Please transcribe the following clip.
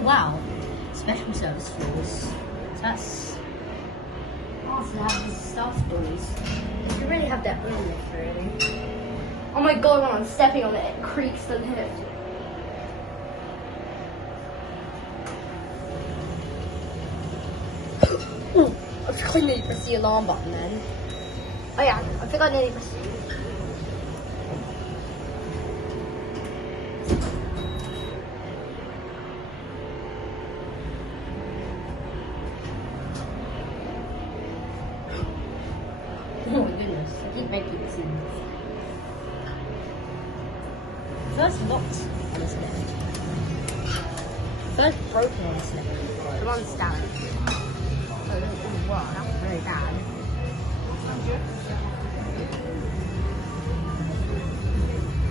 wow. Special service floors. So that's... Oh, so they have these staff doors. You really have that own lift, really. Oh my god, when I'm stepping on it, it creaks the lift. Ooh, I think I nearly pressed the alarm button then. Oh yeah, I think I nearly pressed it. Oh my goodness, I keep making scenes. First locked on this lift. First broken on this lift. The one stand. Oh wow, that's very bad.